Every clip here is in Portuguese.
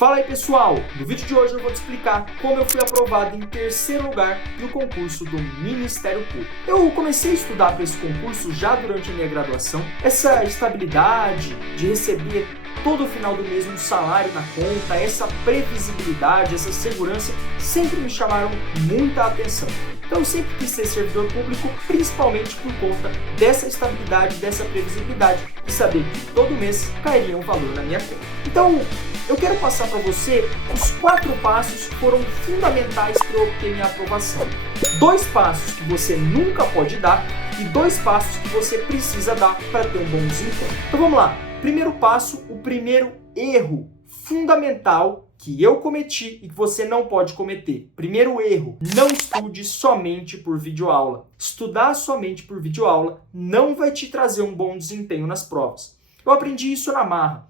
Fala aí pessoal, no vídeo de hoje eu vou te explicar como eu fui aprovado em terceiro lugar no concurso do Ministério Público. Eu comecei a estudar para esse concurso já durante a minha graduação. Essa estabilidade de receber todo o final do mês um salário na conta, essa previsibilidade, essa segurança sempre me chamaram muita atenção. Então eu sempre quis ser servidor público, principalmente por conta dessa estabilidade, dessa previsibilidade e saber que todo mês cairia um valor na minha conta. Então eu quero passar para você os 4 passos que foram fundamentais para eu obter minha aprovação. 2 passos que você nunca pode dar e 2 passos que você precisa dar para ter um bom desempenho. Então vamos lá. Primeiro passo, o primeiro erro fundamental que eu cometi e que você não pode cometer. Primeiro erro, não estude somente por videoaula. Estudar somente por videoaula não vai te trazer um bom desempenho nas provas. Eu aprendi isso na marra.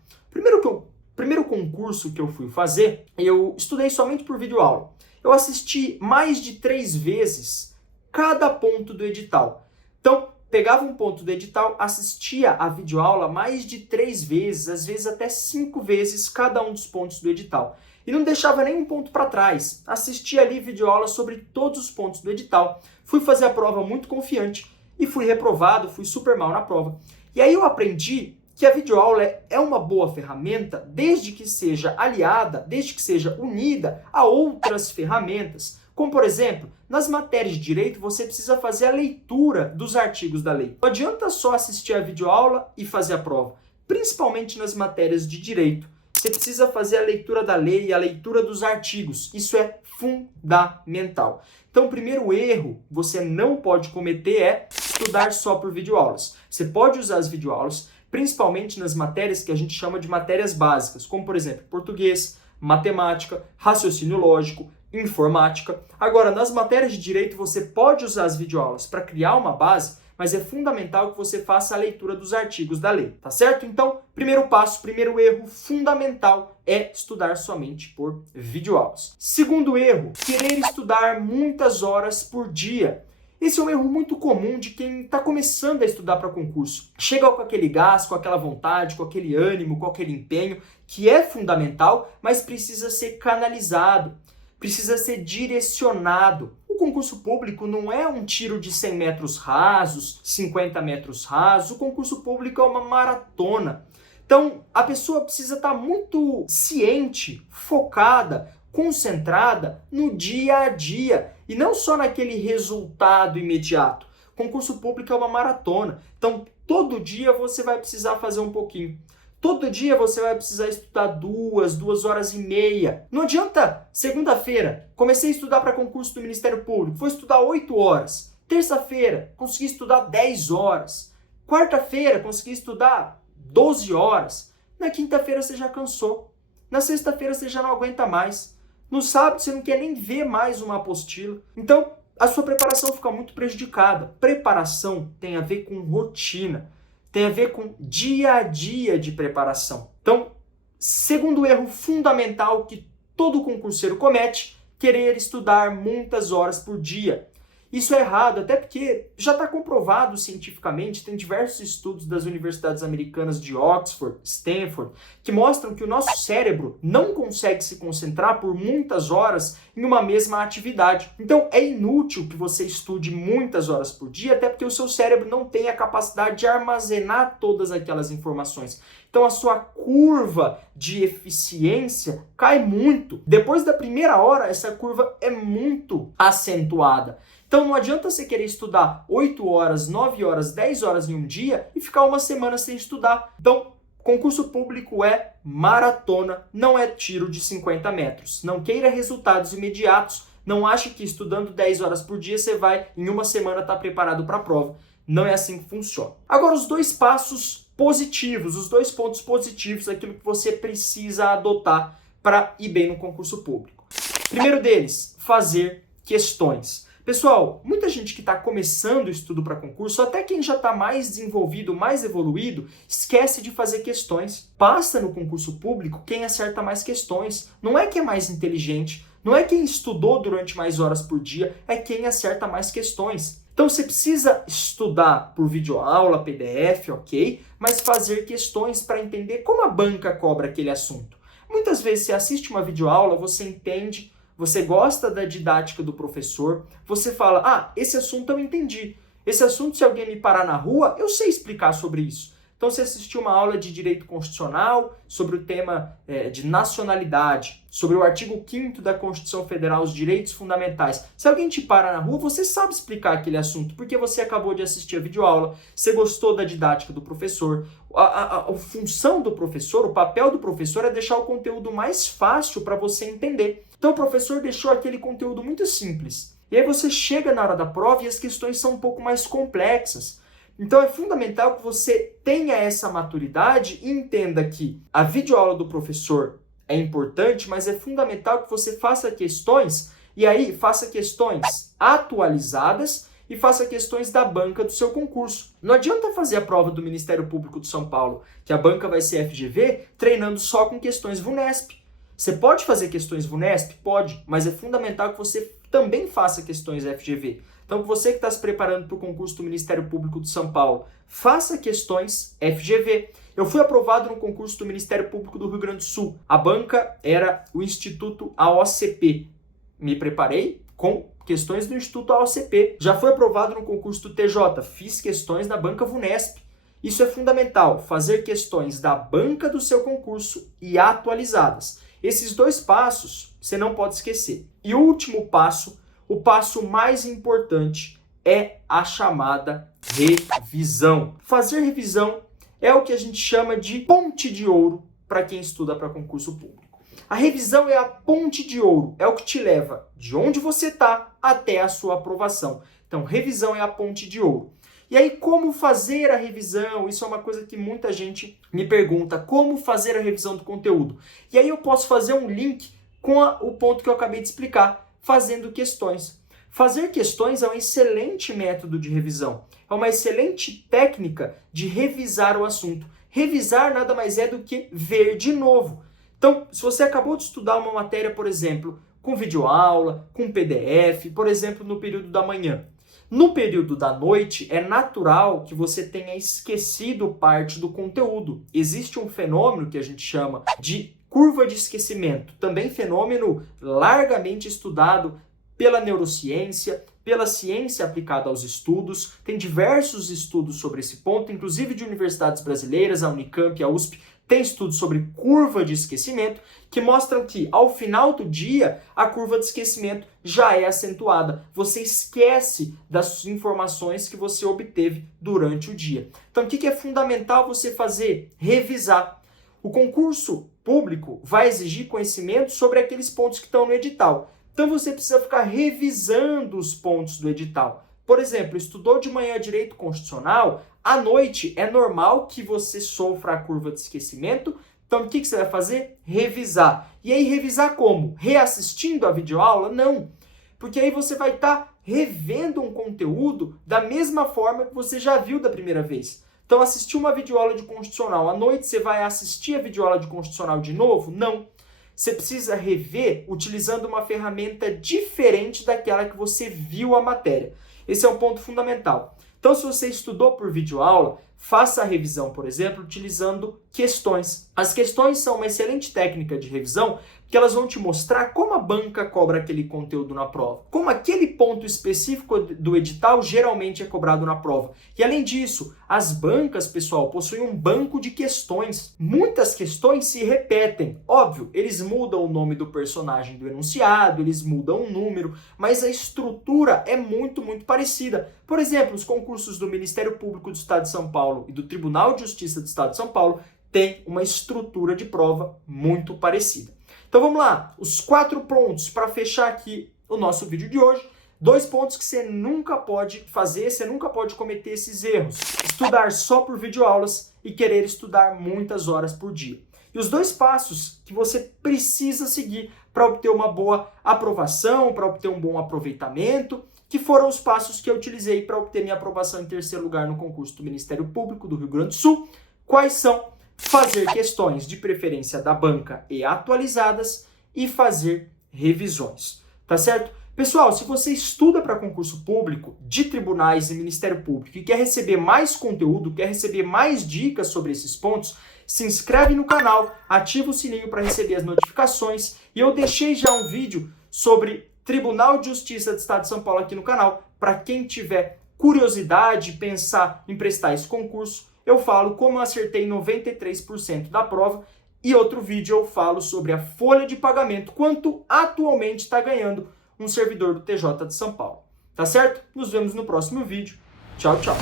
Primeiro concurso que eu fui fazer, eu estudei somente por videoaula. Eu assisti mais de 3 vezes cada ponto do edital. Então, pegava um ponto do edital, assistia a videoaula mais de 3 vezes, às vezes até 5 vezes cada um dos pontos do edital. E não deixava nenhum ponto para trás. Assistia ali videoaula sobre todos os pontos do edital. Fui fazer a prova muito confiante e fui reprovado, fui super mal na prova. E aí eu aprendi que a videoaula é uma boa ferramenta desde que seja aliada, desde que seja unida a outras ferramentas. Como, por exemplo, nas matérias de direito, você precisa fazer a leitura dos artigos da lei. Não adianta só assistir a videoaula e fazer a prova. Principalmente nas matérias de direito, você precisa fazer a leitura da lei e a leitura dos artigos. Isso é fundamental. Então, o primeiro erro que você não pode cometer é estudar só por videoaulas. Você pode usar as videoaulas, principalmente nas matérias que a gente chama de matérias básicas, como, por exemplo, português, matemática, raciocínio lógico, informática. Agora, nas matérias de direito, você pode usar as videoaulas para criar uma base, mas é fundamental que você faça a leitura dos artigos da lei, tá certo? Então, primeiro passo, primeiro erro fundamental é estudar somente por videoaulas. Segundo erro, querer estudar muitas horas por dia. Esse é um erro muito comum de quem está começando a estudar para concurso. Chega com aquele gás, com aquela vontade, com aquele ânimo, com aquele empenho, que é fundamental, mas precisa ser canalizado, precisa ser direcionado. O concurso público não é um tiro de 100 metros rasos, 50 metros rasos. O concurso público é uma maratona. Então, a pessoa precisa estar muito ciente, focada, concentrada no dia a dia e não só naquele resultado imediato. Concurso público é uma maratona, então todo dia você vai precisar fazer um pouquinho. Todo dia você vai precisar estudar 2 horas e meia. Não adianta, segunda-feira, comecei a estudar para concurso do Ministério Público, vou estudar 8 horas. Terça-feira, consegui estudar 10 horas. Quarta-feira, consegui estudar 12 horas. Na quinta-feira você já cansou. Na sexta-feira você já não aguenta mais. No sábado você não quer nem ver mais uma apostila. Então, a sua preparação fica muito prejudicada. Preparação tem a ver com rotina, tem a ver com dia a dia de preparação. Então, segundo erro fundamental que todo concurseiro comete, querer estudar muitas horas por dia. Isso é errado, até porque já está comprovado cientificamente, tem diversos estudos das universidades americanas de Oxford, Stanford, que mostram que o nosso cérebro não consegue se concentrar por muitas horas em uma mesma atividade. Então é inútil que você estude muitas horas por dia, até porque o seu cérebro não tem a capacidade de armazenar todas aquelas informações. Então a sua curva de eficiência cai muito. Depois da primeira hora, essa curva é muito acentuada. Então não adianta você querer estudar 8 horas, 9 horas, 10 horas em um dia e ficar uma semana sem estudar. Então, concurso público é maratona, não é tiro de 50 metros. Não queira resultados imediatos. Não ache que estudando 10 horas por dia você vai, em uma semana, estar preparado para a prova. Não é assim que funciona. Agora, os 2 passos positivos, os 2 pontos positivos, aquilo que você precisa adotar para ir bem no concurso público. Primeiro deles, fazer questões. Pessoal, muita gente que está começando o estudo para concurso, até quem já está mais desenvolvido, mais evoluído, esquece de fazer questões. Passa no concurso público quem acerta mais questões. Não é quem é mais inteligente, não é quem estudou durante mais horas por dia, é quem acerta mais questões. Então você precisa estudar por videoaula, PDF, ok? Mas fazer questões para entender como a banca cobra aquele assunto. Muitas vezes você assiste uma videoaula, você entende, você gosta da didática do professor, você fala, ah, esse assunto eu entendi. Esse assunto, se alguém me parar na rua, eu sei explicar sobre isso. Então, você assistiu uma aula de direito constitucional sobre o tema de nacionalidade, sobre o artigo 5º da Constituição Federal, os direitos fundamentais. Se alguém te para na rua, você sabe explicar aquele assunto, porque você acabou de assistir a videoaula, você gostou da didática do professor. A função do professor, o papel do professor é deixar o conteúdo mais fácil para você entender. Então, o professor deixou aquele conteúdo muito simples. E aí você chega na hora da prova e as questões são um pouco mais complexas. Então é fundamental que você tenha essa maturidade e entenda que a videoaula do professor é importante, mas é fundamental que você faça questões, e aí faça questões atualizadas e faça questões da banca do seu concurso. Não adianta fazer a prova do Ministério Público de São Paulo, que a banca vai ser FGV, treinando só com questões VUNESP. Você pode fazer questões VUNESP? Pode, mas é fundamental que você também faça questões FGV. Então, você que está se preparando para o concurso do Ministério Público de São Paulo, faça questões FGV. Eu fui aprovado no concurso do Ministério Público do Rio Grande do Sul. A banca era o Instituto AOCP. Me preparei com questões do Instituto AOCP. Já fui aprovado no concurso do TJ. Fiz questões na banca VUNESP. Isso é fundamental, fazer questões da banca do seu concurso e atualizadas. Esses dois passos você não pode esquecer. E o último passo, o passo mais importante, é a chamada revisão. Fazer revisão é o que a gente chama de ponte de ouro para quem estuda para concurso público. A revisão é a ponte de ouro, é o que te leva de onde você está até a sua aprovação. Então, revisão é a ponte de ouro. E aí, como fazer a revisão? Isso é uma coisa que muita gente me pergunta. Como fazer a revisão do conteúdo? E aí eu posso fazer um link com o ponto que eu acabei de explicar, fazendo questões. Fazer questões é um excelente método de revisão. É uma excelente técnica de revisar o assunto. Revisar nada mais é do que ver de novo. Então, se você acabou de estudar uma matéria, por exemplo, com videoaula, com PDF, por exemplo, no período da manhã. No período da noite, é natural que você tenha esquecido parte do conteúdo. Existe um fenômeno que a gente chama de curva de esquecimento, também fenômeno largamente estudado pela neurociência, pela ciência aplicada aos estudos. Tem diversos estudos sobre esse ponto, inclusive de universidades brasileiras, a Unicamp, a USP, tem estudos sobre curva de esquecimento que mostram que, ao final do dia, a curva de esquecimento já é acentuada. Você esquece das informações que você obteve durante o dia. Então, o que é fundamental você fazer? Revisar. O concurso público vai exigir conhecimento sobre aqueles pontos que estão no edital. Então, você precisa ficar revisando os pontos do edital. Por exemplo, estudou de manhã direito constitucional, à noite é normal que você sofra a curva de esquecimento. Então, o que você vai fazer? Revisar. E aí, revisar como? Reassistindo a videoaula? Não. Porque aí você vai estar revendo um conteúdo da mesma forma que você já viu da primeira vez. Então, assistiu uma videoaula de constitucional, à noite você vai assistir a videoaula de constitucional de novo? Não. Você precisa rever utilizando uma ferramenta diferente daquela que você viu a matéria. Esse é um ponto fundamental. Então, se você estudou por videoaula, faça a revisão, por exemplo, utilizando questões. As questões são uma excelente técnica de revisão, porque elas vão te mostrar como a banca cobra aquele conteúdo na prova, como aquele ponto específico do edital geralmente é cobrado na prova. E além disso, as bancas, pessoal, possuem um banco de questões. Muitas questões se repetem. Óbvio, eles mudam o nome do personagem do enunciado, eles mudam o número, mas a estrutura é muito parecida. Por exemplo, os concursos do Ministério Público do Estado de São Paulo e do Tribunal de Justiça do Estado de São Paulo têm uma estrutura de prova muito parecida. Então vamos lá, os 4 pontos para fechar aqui o nosso vídeo de hoje. 2 pontos que você nunca pode fazer, você nunca pode cometer esses erros. Estudar só por videoaulas e querer estudar muitas horas por dia. E os 2 passos que você precisa seguir para obter uma boa aprovação, para obter um bom aproveitamento, que foram os passos que eu utilizei para obter minha aprovação em 3º lugar no concurso do Ministério Público do Rio Grande do Sul. Quais são? Fazer questões de preferência da banca e atualizadas e fazer revisões, tá certo? Pessoal, se você estuda para concurso público, de tribunais e Ministério Público e quer receber mais conteúdo, quer receber mais dicas sobre esses pontos, se inscreve no canal, ativa o sininho para receber as notificações e eu deixei já um vídeo sobre Tribunal de Justiça do Estado de São Paulo aqui no canal. Para quem tiver curiosidade, pensar em prestar esse concurso, eu falo como eu acertei 93% da prova e outro vídeo eu falo sobre a folha de pagamento, quanto atualmente está ganhando um servidor do TJ de São Paulo. Tá certo? Nos vemos no próximo vídeo. Tchau, tchau.